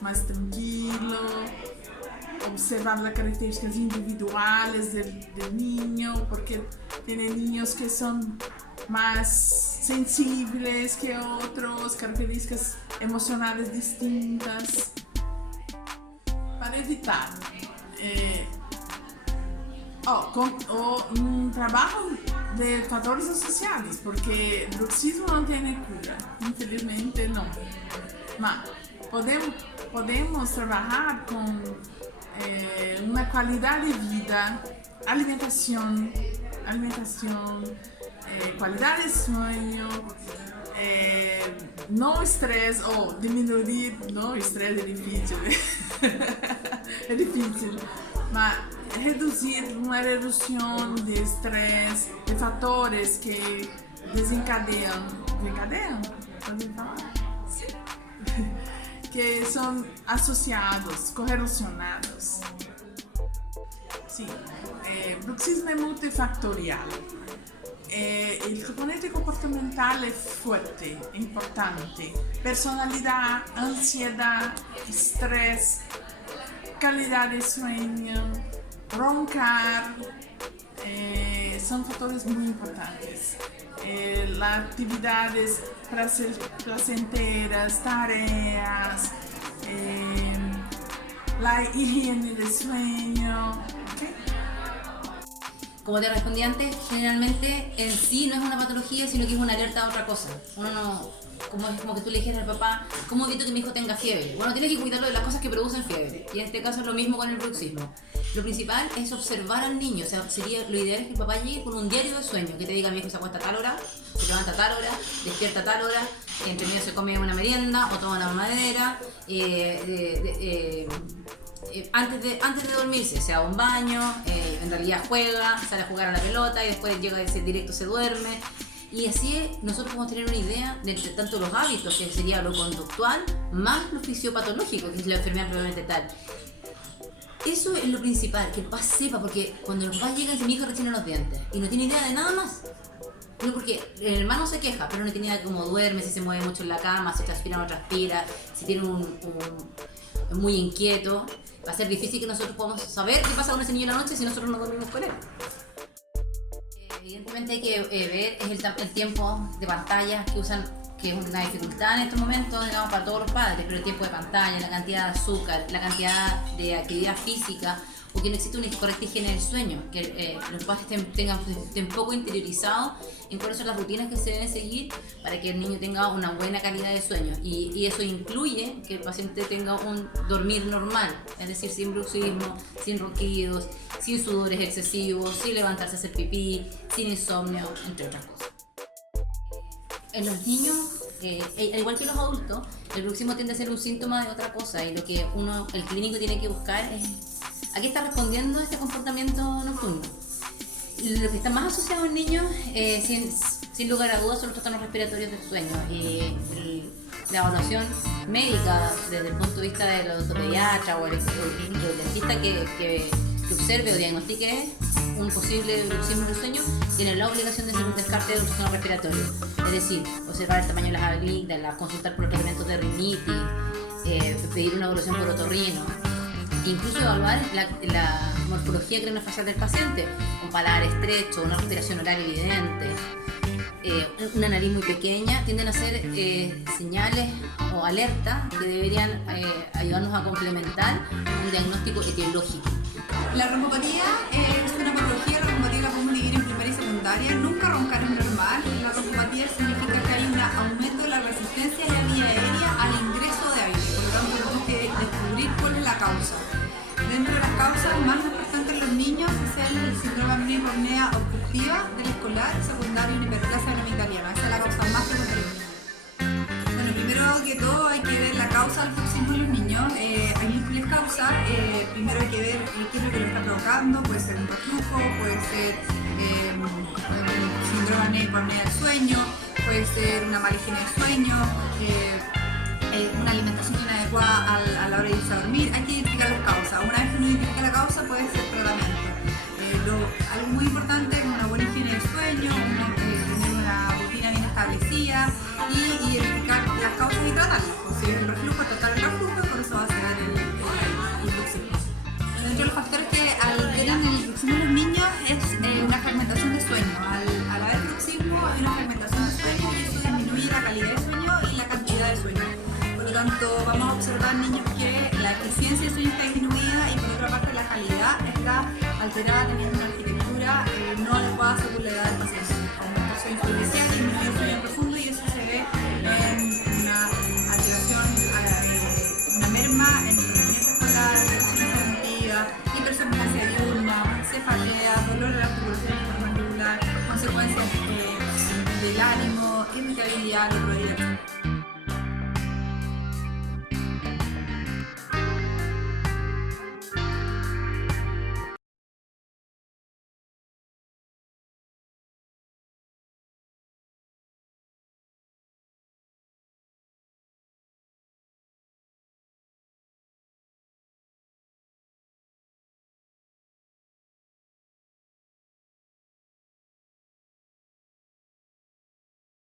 más tranquilo, observar las características individuales del niño, porque tiene niños que son más sensibles que otros, características emocionales distintas, para evitar un trabajo de fatores sociales, porque el bruxismo no tiene cura, infelizmente no. Podemos trabajar con una calidad de vida, alimentación, calidad de sueño, no estrés o disminuir, no estrés es difícil, es difícil, pero reducir una reducción de estrés, de factores que desencadean, sí, que son asociados, correlacionados. Sí, bruxismo es multifactorial. El componente comportamental es fuerte, importante. Personalidad, ansiedad, estrés, calidad de sueño, roncar, son factores muy importantes. Las actividades placenteras, tareas, la higiene del sueño. ¿Okay? Como te respondí antes, generalmente en sí no es una patología, sino que es una alerta a otra cosa. Uno no, es como que tú le dijeras al papá, ¿cómo evito que mi hijo tenga fiebre? Bueno, tienes que cuidarlo de las cosas que producen fiebre. Y en este caso es lo mismo con el bruxismo. Lo principal es observar al niño, o sea, lo ideal es que el papá llegue con un diario de sueño, que te diga: mi hijo se acuesta a tal hora, se levanta a tal hora, despierta a tal hora, entre medio se come una merienda o toma una mamadera, antes de dormirse se da un baño, en realidad juega, sale a jugar a la pelota y después llega directo, se duerme. Y así nosotros podemos tener una idea de tanto los hábitos, que sería lo conductual, más lo fisiopatológico, que es la enfermedad probablemente tal. Eso es lo principal, que el papá sepa, porque cuando el papá llega, mi hijo retiene los dientes y no tiene idea de nada más. No, porque el hermano se queja, pero no tiene idea de cómo duerme, si se mueve mucho en la cama, si transpira o no transpira, si tiene es muy inquieto. Va a ser difícil que nosotros podamos saber qué pasa con ese niño en la noche si nosotros no dormimos con él. Evidentemente hay que ver el tiempo de pantalla que usan, que es una dificultad en estos momentos, digamos, para todos los padres, pero el tiempo de pantalla, la cantidad de azúcar, la cantidad de actividad física, o que no existe una correcta higiene del sueño, que los padres estén poco interiorizados en cuáles son las rutinas que se deben seguir para que el niño tenga una buena calidad de sueño, y eso incluye que el paciente tenga un dormir normal, es decir, sin bruxismo, sin ronquidos, sin sudores excesivos, sin levantarse a hacer pipí, sin insomnio, entre otras cosas. En los niños, al igual que los adultos, el bruxismo tiende a ser un síntoma de otra cosa, y lo que el clínico tiene que buscar es a qué está respondiendo este comportamiento nocturno. Lo que está más asociado en niños, sin lugar a dudas, son los trastornos respiratorios del sueño. La evaluación médica, desde el punto de vista del odontopediatra o el clínico, el dentista que observe o diagnostique un posible bruxismo del sueño, tiene la obligación de hacer un descarte de trastorno respiratorio. Es decir, observar el tamaño de las amígdalas, consultar por los tratamientos de rinitis, pedir una evaluación por otorrino, incluso evaluar la morfología craneofacial del paciente, un paladar estrecho, una respiración oral evidente, una nariz muy pequeña, tienden a ser señales o alertas que deberían ayudarnos a complementar un diagnóstico etiológico. La rompopatía es una patología. La rompopatía la podemos dividir en primaria y secundaria. Nunca roncar es normal. La rompopatía significa que hay un aumento de la resistencia de la vía aérea al ingreso de aire. Por lo tanto, tenemos que descubrir cuál es la causa. Dentro de las causas más importantes en los niños es el síndrome de apnea obstructiva del escolar, secundario, y una hiperplasia amigdaliana. Esa es la causa más frecuente de los niños. Bueno, primero que todo hay que ver la causa del bruxismo en los niños. Hay múltiples causas. Primero hay que ver qué es lo que lo está provocando. Puede ser un reflujo, puede ser un síndrome de apnea del sueño, puede ser una mala higiene del sueño, una alimentación inadecuada a la hora de irse a dormir. Hay que identificar las causas. Una vez que uno identifica la causa, puede ser tratamiento. Algo muy importante es una buena Si es el reflujo, tratar el reflujo y por eso va a ser el bruxismo. Dentro de los factores que alteran el bruxismo en los niños es una fragmentación de sueño. Al haber bruxismo hay una fragmentación de sueño y eso disminuye la calidad de sueño y la cantidad de sueño. Por lo tanto, vamos a observar en niños que la eficiencia de sueño está disminuida y por otra parte la calidad está alterada teniendo una arquitectura no adecuada según la edad del paciente. Aumenta el sueño superficial, disminuye el sueño profundo y eso se ve en una alteración, una merma en el rendimiento escolar, alteraciones cognitivas, hipersomnolencia diurna, cefalea, dolor de la articulación intermandibular, consecuencias del ánimo, irritabilidad, dolor, etc.